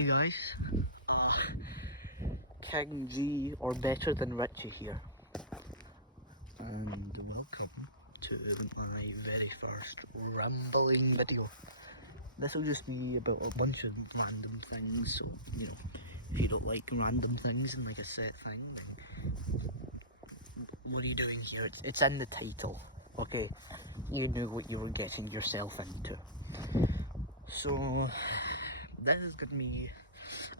Hey guys, King G or Better Than Richie here, and welcome to my very first rambling video. This will just be about a bunch of random things, so if you don't like random things and like a set thing, then what are you doing here? It's in the title, okay? You knew what you were getting yourself into. So this is going to be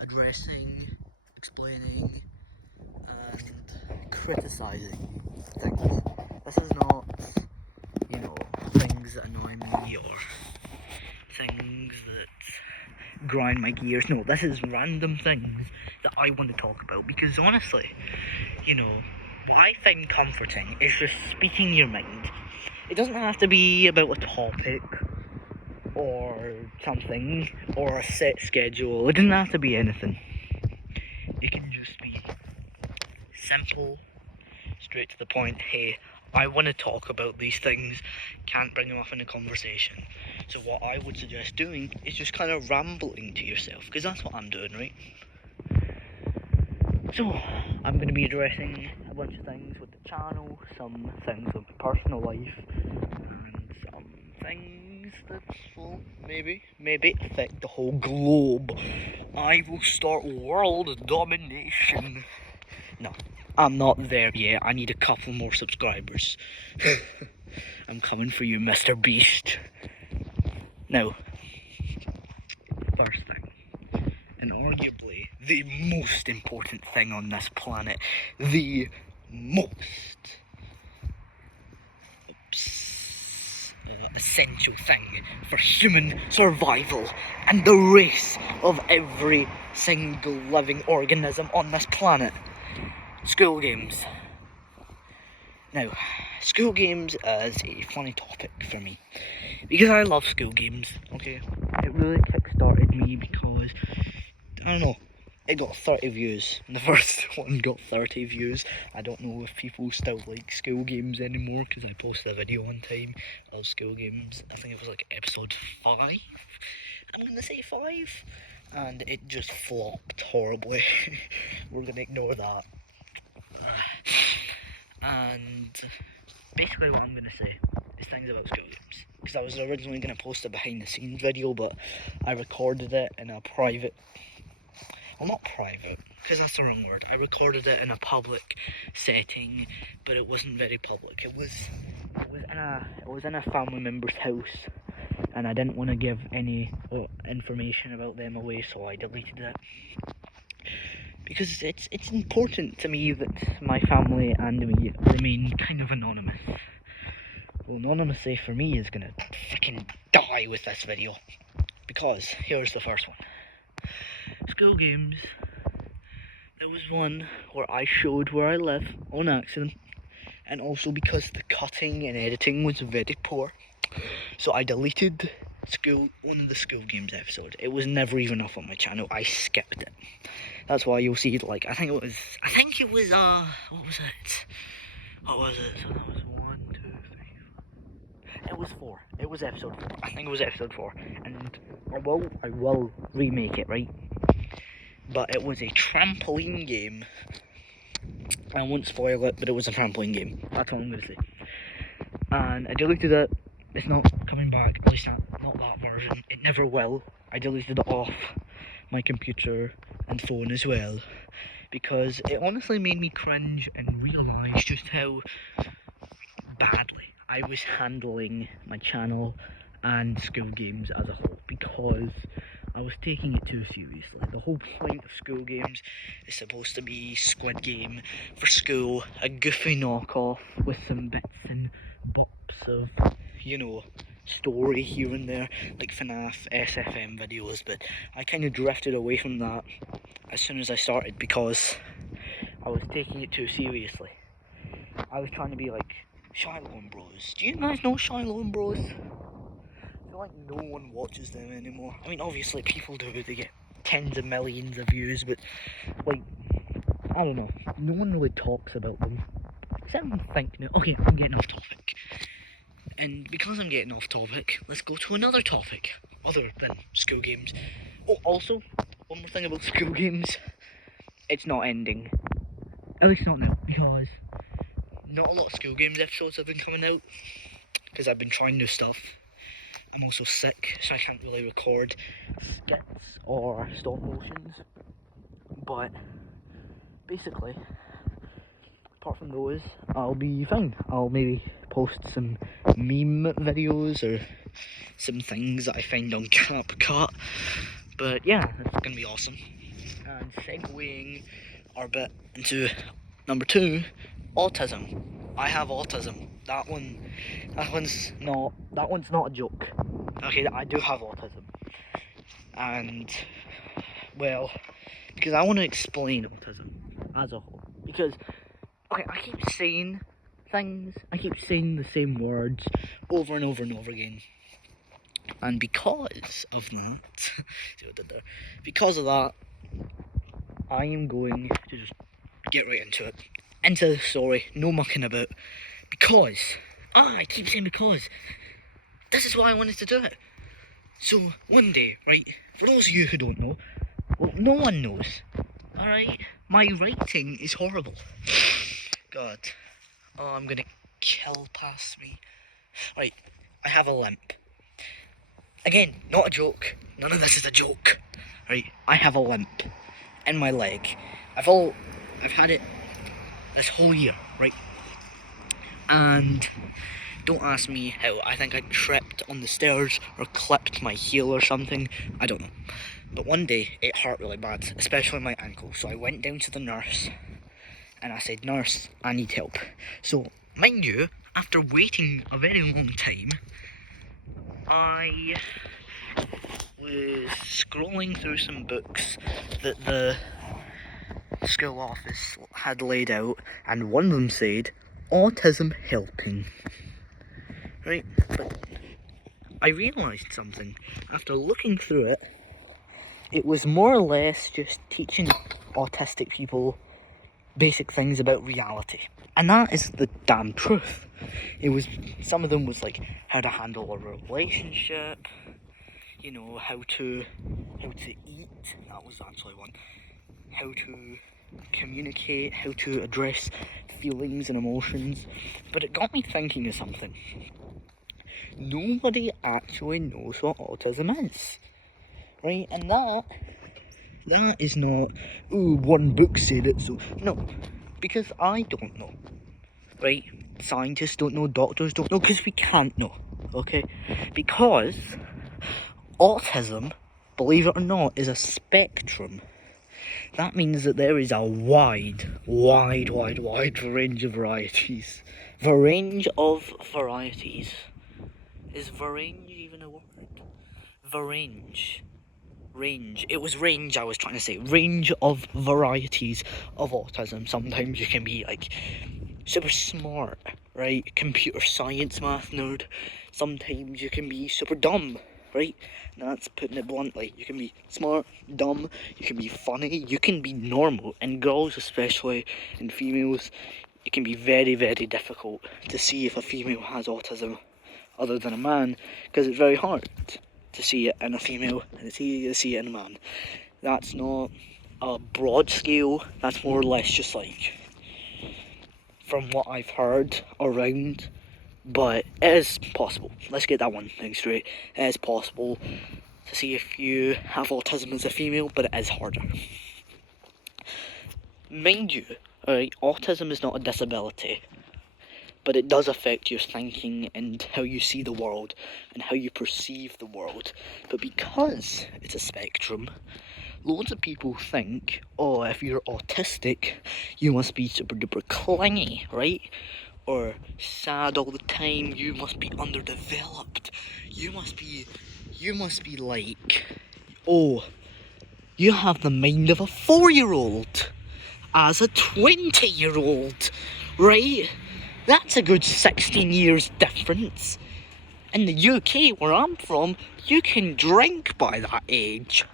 addressing, explaining, and criticising things. This is not, things that annoy me or things that grind my gears. No, this is random things that I want to talk about because honestly, what I find comforting is just speaking your mind. It doesn't have to be about a topic or something or a set schedule. It doesn't have to be anything. It can just be simple, straight to the point. Hey, I want to talk about these things, can't bring them up in a conversation. So what I would suggest doing is just kind of rambling to yourself, because that's what I'm doing, right? So I'm going to be addressing a bunch of things with the channel, some things with my personal life, and some things that will maybe affect the whole globe. I will start world domination. No, I'm not there yet. I need a couple more subscribers. I'm coming for you, Mr. Beast. Now, first thing, and arguably the most important thing on this planet, the most essential thing for human survival and the race of every single living organism on this planet. School games. Now, school games is a funny topic for me because I love school games, okay? It really kick-started me because, I don't know, it got 30 views. The first one got 30 views. I don't know if people still like school games anymore because I posted a video one time of school games. I think it was like episode 5. I'm gonna say 5. And it just flopped horribly. We're gonna ignore that. And basically what I'm going to say is things about school games. Because I was originally going to post a behind the scenes video, but I recorded it in a private... Well, not private, because that's the wrong word. I recorded it in a public setting, but it wasn't very public. It was in a family member's house, and I didn't want to give any information about them away, so I deleted it. Because it's important to me that my family and me remain kind of anonymous. Well, anonymity for me is gonna freaking die with this video. Because, here's the first one. School games. There was one where I showed where I live on accident. And also because the cutting and editing was very poor. So I deleted one of the school games episodes. It was never even up on my channel. I skipped it. That's why you'll see, like, I think it was, what was it? So that was 1, 2, 3, 4. It was 4. It was episode 4. I think it was episode 4. And I will remake it, right? But it was a trampoline game. I won't spoil it, but it was a trampoline game. That's all I'm going to say. And I deleted it. It's not coming back, at least not that version. It never will. I deleted it off my computer and phone as well, because it honestly made me cringe and realise just how badly I was handling my channel and school games as a whole, because I was taking it too seriously. The whole point of school games is supposed to be Squid Game for school, a goofy knockoff with some bits and bops of, story here and there, like FNAF, SFM videos, but I kind of drifted away from that as soon as I started because I was taking it too seriously. I was trying to be like Shiloh and Bros. Do you guys know Shiloh and Bros? I feel like no one watches them anymore. I mean, obviously people do, they get tens of millions of views, but like, I don't know, no one really talks about them. Except I think now. Okay, I'm getting off topic. And because I'm getting off topic, let's go to another topic other than school games. Oh, also, one more thing about school games. It's not ending. At least not now, because not a lot of school games episodes have been coming out, because I've been trying new stuff. I'm also sick, so I can't really record skits or stop motions. But basically, apart from those, I'll be fine. I'll maybe post some meme videos or some things that I find on CapCut. But yeah, it's gonna be awesome. And segueing our bit into number 2, autism. I have autism. That one's not a joke. Okay, I do have autism. And well, because I want to explain autism as a whole. Because okay, I keep saying things, I keep saying the same words over and over and over again. And because of that, see what I did there? Because of that, I am going to just get right into it. Into the story, no mucking about. Because, I keep saying because. This is why I wanted to do it. So, one day, right, for those of you who don't know, well, no one knows, alright? My writing is horrible. God. Oh, I'm gonna kill past me. Right, I have a limp. Again, not a joke. None of this is a joke. Right, I have a limp in my leg. I've had it this whole year, right? And don't ask me how. I think I tripped on the stairs or clipped my heel or something. I don't know. But one day it hurt really bad, especially my ankle. So I went down to the nurse and I said, "Nurse, I need help." So, mind you, after waiting a very long time, I was scrolling through some books that the school office had laid out, and one of them said, "Autism Helping." Right, but I realised something. After looking through it, it was more or less just teaching autistic people basic things about reality. And that is the damn truth. Some of them was like how to handle a relationship, you know, how to eat, that was actually one, how to communicate, how to address feelings and emotions. But it got me thinking of something. Nobody actually knows what autism is, right? And that is not, "Ooh, one book said it," so no, because I don't know, right? Scientists don't know, doctors don't know, because we can't know, okay? Because autism, believe it or not, is a spectrum. That means that there is a wide range of varieties. The range of varieties. Is varange even a word? Varange. Range. It was range I was trying to say. Range of varieties of autism. Sometimes you can be like super smart, right? Computer science math nerd. Sometimes you can be super dumb, right? That's putting it bluntly. You can be smart, dumb, you can be funny, you can be normal. And girls especially, and females, it can be very, very difficult to see if a female has autism other than a man, because it's very hard to see it in a female and it's easy to see it in a man. That's not a broad scale, that's more or less just like from what I've heard around, but it is possible. Let's get that one thing straight. It is possible to see if you have autism as a female, but it is harder. Mind you, alright, autism is not a disability, but it does affect your thinking and how you see the world and how you perceive the world. But because it's a spectrum, loads of people think, oh, if you're autistic, you must be super duper clingy, right? Or sad all the time, you must be underdeveloped. You must be like, oh, you have the mind of a 4-year-old as a 20-year-old, right? That's a good 16 years difference. In the UK, where I'm from, you can drink by that age.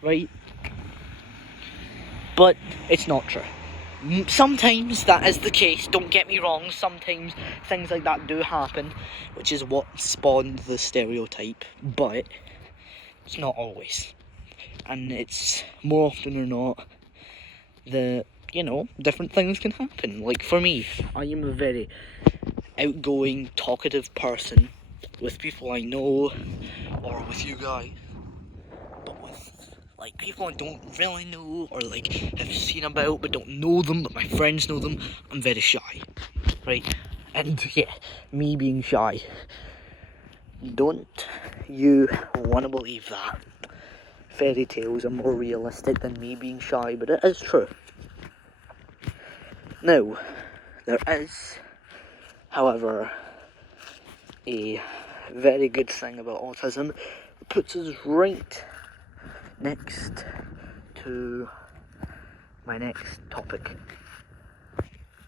Right? But it's not true. Sometimes that is the case, don't get me wrong, sometimes things like that do happen, which is what spawned the stereotype, but it's not always. and it's more often than not that, you know, different things can happen. Like for me, I am a very outgoing, talkative person with people I know or with you guys, but with like people I don't really know or like have seen about but don't know them, but my friends know them, I'm very shy, right? And yeah, me being shy, don't you want to believe that fairy tales are more realistic than me being shy, but it is true. Now, there is, however, a very good thing about autism. It puts us right next to my next topic.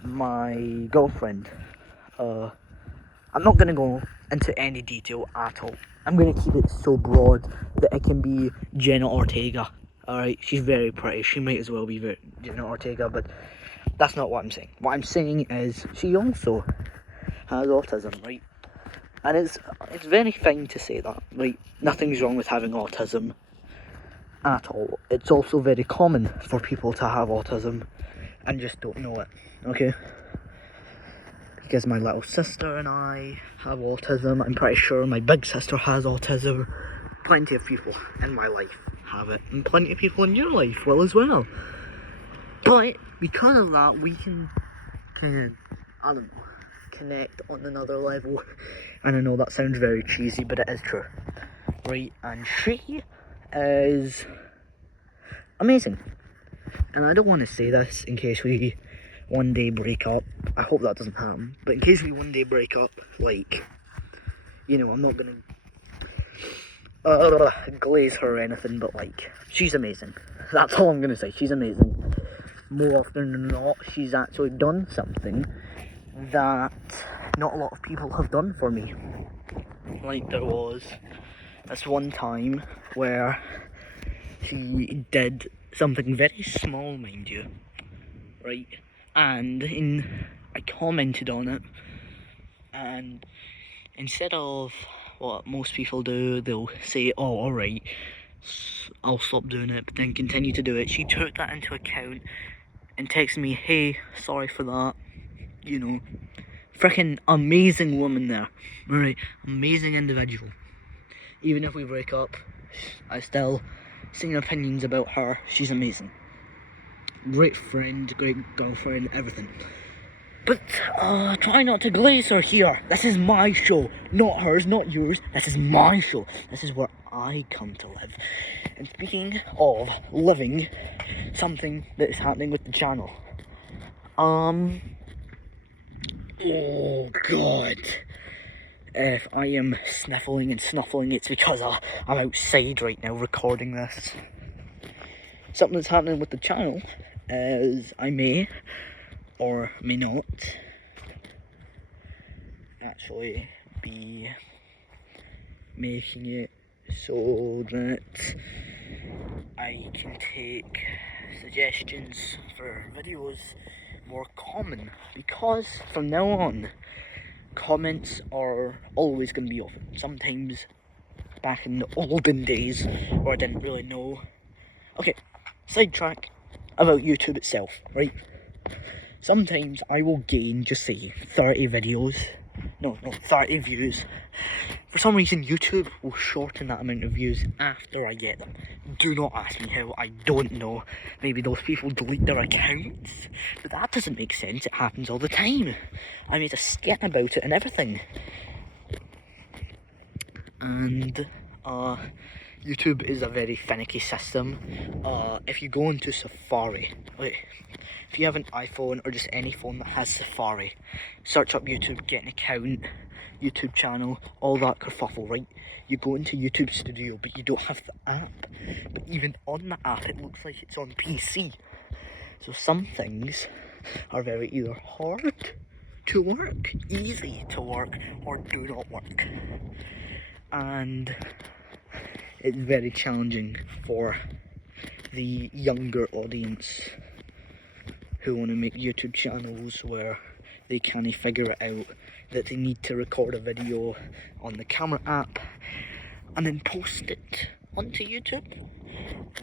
My girlfriend. I'm not going to go into any detail at all. I'm going to keep it so broad that it can be Jenna Ortega. Alright, she's very pretty. She might as well be Jenna Ortega, but that's not what I'm saying. What I'm saying is she also has autism, right? And it's very fine to say that, right? Nothing's wrong with having autism at all. It's also very common for people to have autism and just don't know it, okay? Because my little sister and I have autism. I'm pretty sure my big sister has autism. Plenty of people in my life have it, and plenty of people in your life will as well. But because of that, we can kind of, I don't know, connect on another level. And I know that sounds very cheesy, but it is true, right? And she is amazing. And I don't want to say this in case we one day break up. I hope that doesn't happen. But in case we one day break up, like, you know, I'm not gonna glaze her or anything, but like, she's amazing. That's all I'm gonna say. She's amazing. More often than not, she's actually done something that not a lot of people have done for me. Like there was this one time where she did something very small, mind you, right? And I commented on it, and instead of what most people do, they'll say, oh, alright, I'll stop doing it, but then continue to do it. She took that into account and texted me, hey, sorry for that, you know. Freaking amazing woman there, right? Amazing individual. Even if we break up, I still sing opinions about her. She's amazing. Great friend, great girlfriend, everything. But try not to glaze her here. This is my show, not hers, not yours. This is my show. This is where I come to live. And speaking of living, something that is happening with the channel. Oh god. If I am sniffling and snuffling, it's because I'm outside right now recording this. Something that's happening with the channel is I may or may not actually be making it so that I can take suggestions for videos more common, because from now on comments are always going to be open. Sometimes back in the olden days where I didn't really know. Okay, sidetrack about YouTube itself, right? Sometimes I will gain, just say, 30 videos. No, 30 views. For some reason, YouTube will shorten that amount of views after I get them. Do not ask me how, I don't know. Maybe those people delete their accounts. But that doesn't make sense, it happens all the time. I made a skit about it and everything. And, YouTube is a very finicky system. If you go into Safari, if you have an iPhone or just any phone that has Safari, search up YouTube, get an account, YouTube channel, all that kerfuffle, right? You go into YouTube Studio, but you don't have the app. But even on the app, it looks like it's on PC. So some things are very either hard to work, easy to work, or do not work. And it's very challenging for the younger audience who want to make YouTube channels where they can't figure it out that they need to record a video on the camera app and then post it onto YouTube.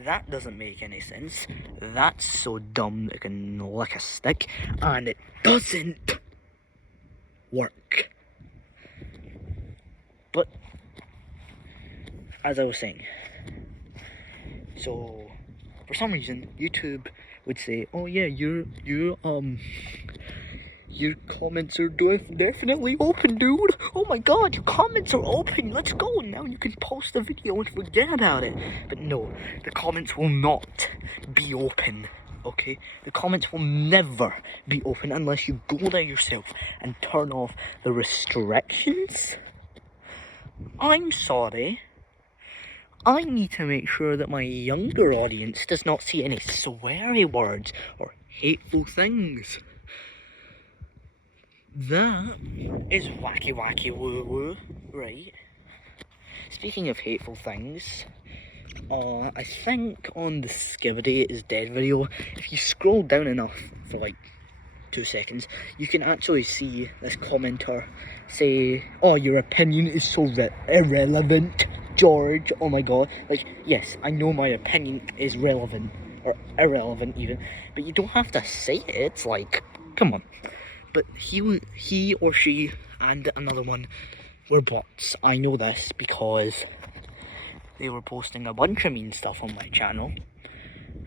That doesn't make any sense. That's so dumb that it can lick a stick, and it doesn't work. But as I was saying, so for some reason YouTube would say, "Oh yeah, your comments are definitely open, dude. Oh my god, your comments are open. Let's go. Now you can post the video and forget about it." But no, the comments will not be open, okay? The comments will never be open unless you go there yourself and turn off the restrictions. I'm sorry. I need to make sure that my younger audience does not see any sweary words or hateful things. That is wacky woo woo, right? Speaking of hateful things, I think on the Skibidi is Dead video, if you scroll down enough for like 2 seconds, you can actually see this commenter say, "Oh, your opinion is so irrelevant, George." Oh my god. Like, yes, I know my opinion is relevant, or irrelevant even, but you don't have to say it. It's like, come on. But he or she and another one were bots. I know this because they were posting a bunch of mean stuff on my channel,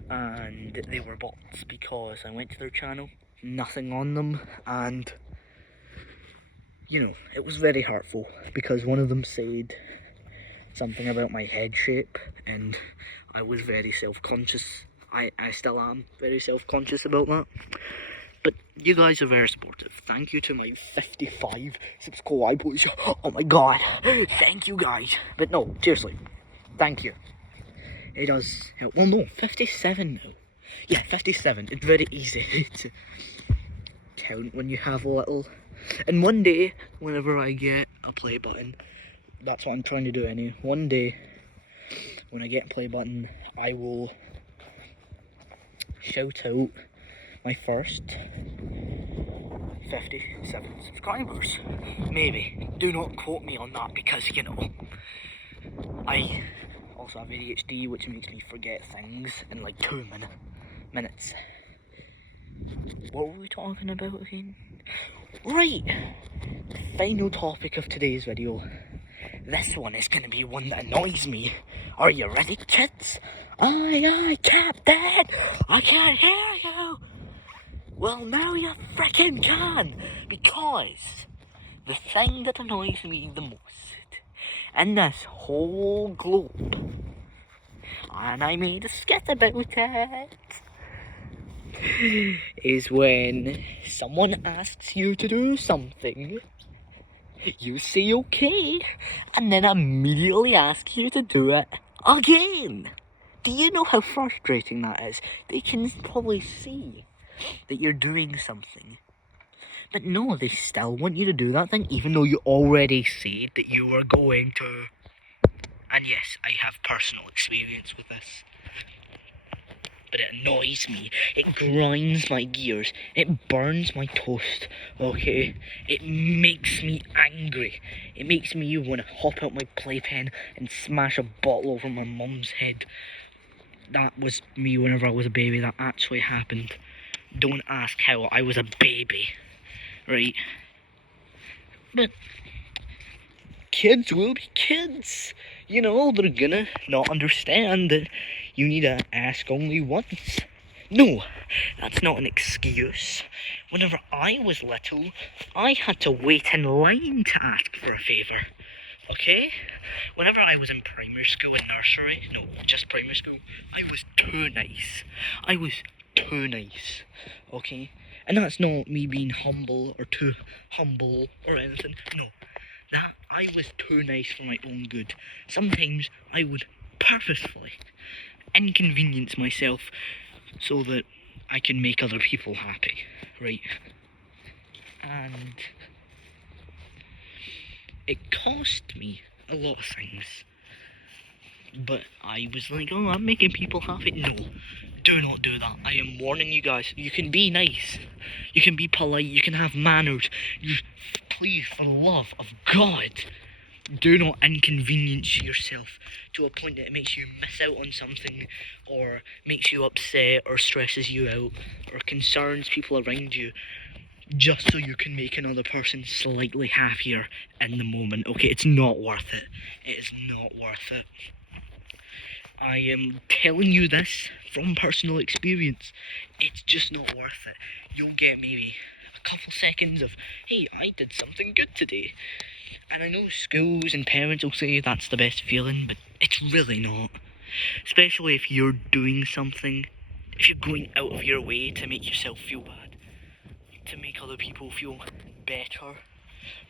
and they were bots because I went to their channel, nothing on them, and you know, it was very hurtful because one of them said something about my head shape, and I was very self-conscious. I still am very self-conscious about that. But you guys are very supportive. Thank you to my 55 subscribers. Oh my god. Thank you guys. But no, seriously. Thank you. It does help. Well, no, 57 now. Yeah, 57. It's very easy to count when you have a little. And one day, whenever I get a play button, that's what I'm trying to do anyway. One day, when I get a play button, I will shout out my first 57 subscribers. Maybe. Do not quote me on that because, you know, I also have ADHD, which makes me forget things in like 2 minutes. What were we talking about again? Right! Final topic of today's video. This one is gonna be one that annoys me. Are you ready, kids? Aye, Captain! I can't hear you! Well, now you frickin' can! Because the thing that annoys me the most in this whole globe, and I made a skit about it, is when someone asks you to do something, you say okay, and then immediately ask you to do it again. Do you know how frustrating that is? They can probably see that you're doing something, but no, they still want you to do that thing even though you already said that you were going to. And yes, I have personal experience with this, but it annoys me. It grinds my gears. It burns my toast, okay? It makes me angry. It makes me want to hop out my playpen and smash a bottle over my mum's head. That was me whenever I was a baby. That actually happened. Don't ask how. I was a baby, right? But kids will be kids. You know, they're gonna not understand that you need to ask only once. No, that's not an excuse. Whenever I was little, I had to wait in line to ask for a favour. Okay? Whenever I was in primary school and nursery, no, just primary school, I was too nice. I was too nice, okay? And that's not me being humble or too humble or anything, no. That I was too nice for my own good. Sometimes I would purposefully inconvenience myself so that I can make other people happy, right? And it cost me a lot of things. But I was like, oh, I'm making people happy. No, do not do that. I am warning you guys. You can be nice. You can be polite. You can have manners. Please, for the love of God, Do not inconvenience yourself to a point that it makes you miss out on something, or makes you upset, or stresses you out, or concerns people around you, just so you can make another person slightly happier in the moment. Okay, it's not worth it. It is not worth it. I am telling you this from personal experience. It's just not worth it. You'll get maybe a couple seconds of, hey, I did something good today. And I know schools and parents will say that's the best feeling, but it's really not. Especially if you're doing something, if you're going out of your way to make yourself feel bad, to make other people feel better,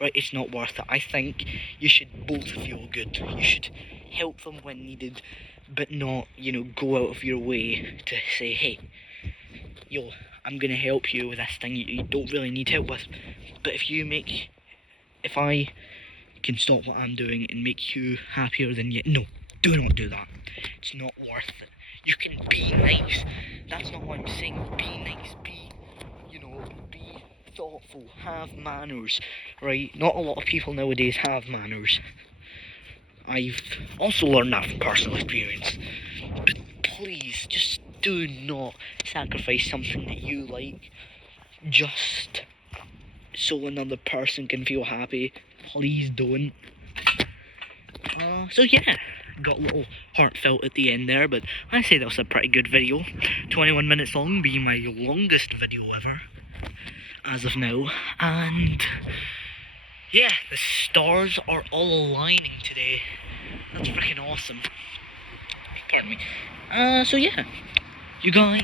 right? It's not worth it. I think you should both feel good. You should help them when needed, but not, go out of your way to say, hey, yo, I'm gonna help you with this thing you don't really need help with. But if I can stop what I'm doing and make you happier than you, no, do not do that. It's not worth it. You can be nice. That's not what I'm saying. Be nice. Be thoughtful. Have manners, right? Not a lot of people nowadays have manners. I've also learned that from personal experience. But please, just do not sacrifice something that you like just so another person can feel happy. Please don't. So yeah, got a little heartfelt at the end there, but I say that was a pretty good video. 21 minutes long, being my longest video ever, as of now. And yeah, the stars are all aligning today. That's freaking awesome. Get me. So yeah, you guys,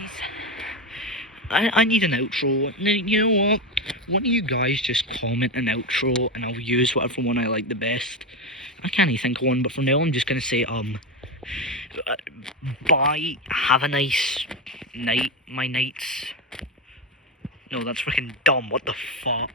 I need an outro. You know what? One of you guys just comment an outro and I'll use whatever one I like the best. I can't even think of one, but for now I'm just gonna say, bye, have a nice night, my nights. No, that's freaking dumb, what the fuck?